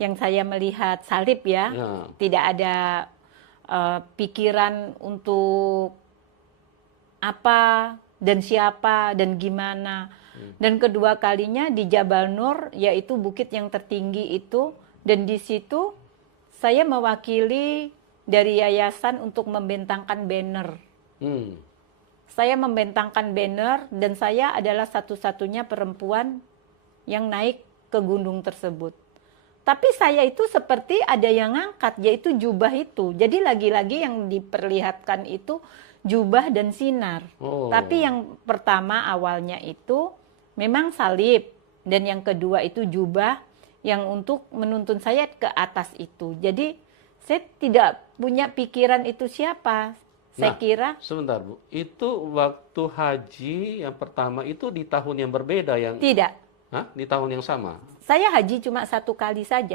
yang saya melihat salib ya. Ya. Tidak ada pikiran untuk apa dan siapa dan gimana. Dan kedua kalinya di Jabal Nur, yaitu bukit yang tertinggi itu, dan di situ saya mewakili dari yayasan untuk membentangkan banner. Saya membentangkan banner dan saya adalah satu-satunya perempuan yang naik ke gunung tersebut. Tapi saya itu seperti ada yang ngangkat, yaitu jubah itu. Jadi lagi-lagi yang diperlihatkan itu jubah dan sinar. Tapi yang pertama awalnya itu memang salib. Dan yang kedua itu jubah yang untuk menuntun saya ke atas itu. Jadi saya tidak punya pikiran itu siapa. Saya kira... Sebentar Bu, itu waktu haji yang pertama itu di tahun yang berbeda yang... Tidak. Hah? Di tahun yang sama? Saya haji cuma 1 kali saja.